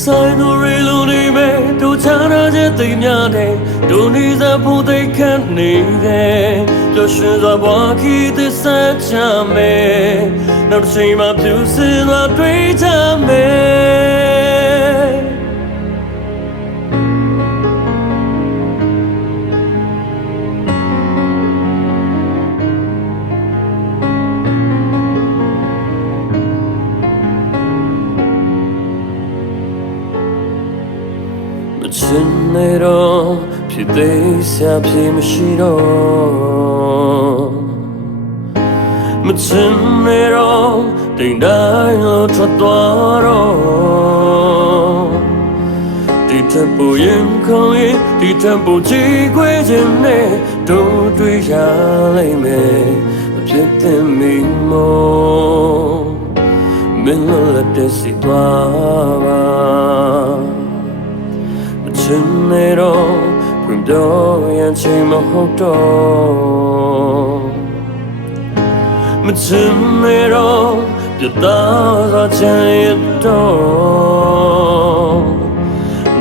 ဆိုင်သူရီလူနေမဲ့တို့ချမ်းသာတဲ့တိမ်များနဲ့တို့နေစားဖို့သိခန့်နေတယ်တို့ရှင်စွာဘွားခီးသစ္စာချမယ်နောက်တစ်ချိန်မှပြူစင်လာတွေ့ကြမယ် ချင်နေတော့ဖြစ်သေးစရာဖြစ်မရှိတော့မချင်နေတော့တိမ်တိုင်းလို့ထွက်သွားတော့ဒီထပ်ပူရင်ခေါင်းရင်ဒီထပ်ပူကြည့်ခွေခြင်းနဲ့တို့တွေ့ရလိမ့်မယ်မဖြစ်တဲ့မိမောမင်းလို့လက်တစီသွားပါ မဟုတ်တော့မချင်နေတော့ပြတ်သားစွာချင်ရတော့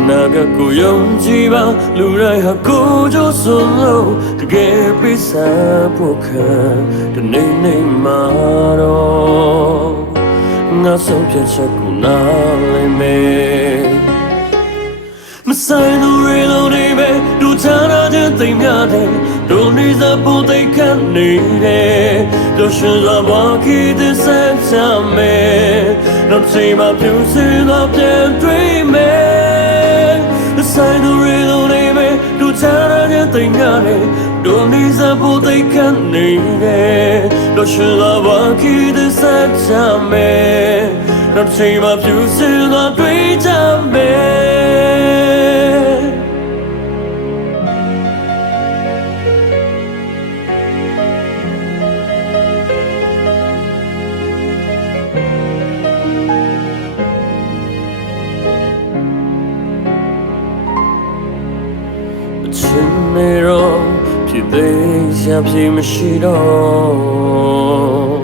နာကကိုယုံကြည်ပါလူတိုင်းဟာကိုကြိုးစွန်လို့တကယ်ပိစာဖို့ခံတနေနေမှာတော့ငါဆုံးဖြတ်ချက်ကိုနားလည်မယ်မဆိုင်သူရေလုံးနေပဲ ဒူချာနာတဲ့သိမ်များတဲ့ဒုနေစားဖို့သိခန့်နေတယ်တို့ရှင်လာဘာခီတဲ့ဆက်ချမယ်တော့ချိန်မှပြူစင်တော့ပြန်တွေ့မယ်မဆိုင်သူရေလုံးနေပဲဒူချာနာတဲ့သိမ်များတဲ့ဒုနေစားဖို့သိခန့်နေတယ်တို့ရှင်လာဘာခီတဲ့ဆက်ချမယ်တော့ချိန်မှပြူစင်တော့တွေ့ကြမယ် နေတော့ဖြစ်သေးစရာဖြစ်မရှိတော့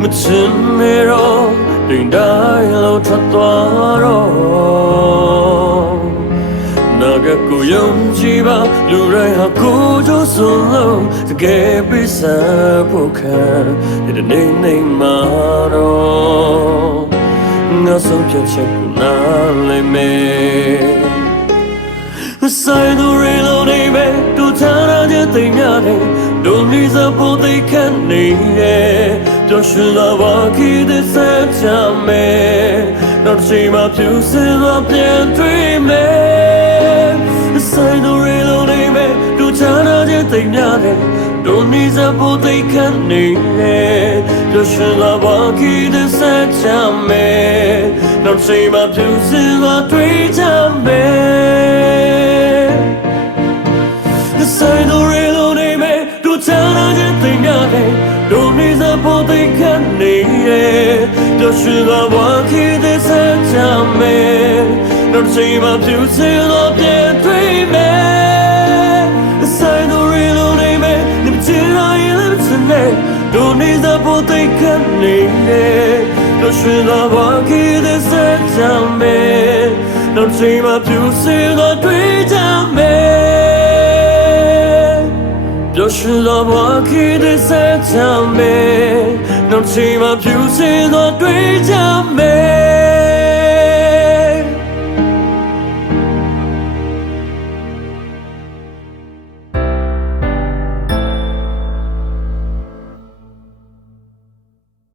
မချင်နေတော့တိမ်တိုင်းလို့ထွက်သွားတော့နာကကိုယုံကြည်ပါလူတိုင်းဟာကိုကြိုးစွန်လို့တကယ်ပိစာဖို့ခံဒီနေ့နေမှာတော့ငါဆုံးဖြတ်ချက်ကိုနားလည်မယ် ဆိုင်သူရေလုံးနေပဲတို့ချာနာတဲ့သိမ်းများတယ်တို့နေစားဖို့သိခန့်နေတယ်တို့ရှင်လာပါခီးတဲ့ဆက်ချမယ်တော့ချိန်မှပြူစင်တော့ပြန်တွေ့မယ်ဆိုင်သူရေလုံးနေပဲတို့ချာနာတဲ့သိမ်းများတယ်တို့နေစားဖို့သိခန့်နေတယ်တို့ရှင်လာပါခီးတဲ့ဆက်ချမယ်တော့ချိန်မှပြူစင်တော့တွေ့ကြမယ်ဆိုင်သူရေလုံးနေမဲ့တို့ချမ်း သာခြင်းသိရတယ်တို့နေစားဖို့သိခန့်နေရဲ့တို့ရှိလာဝါခိတဲ့ဆက်ချမယ်တို့ချိန်မှပြူစင်တော့ပြန်တွေ့မယ်ဆိုင်သူရေလုံးနေမဲ့ဒီချင်လာရင်လည်းစနေတို့နေစားဖို့သိခန့်နေရဲ့တို့ရှိလာဝါခိတဲ့ဆက်ချမယ်တို့ ရွှင်စွာဘဝခေတ်တဲ့ဆက်ချမ်းမယ်နောက်ချိန်မှာဖြူစင်သောတွေ့ကြမယ်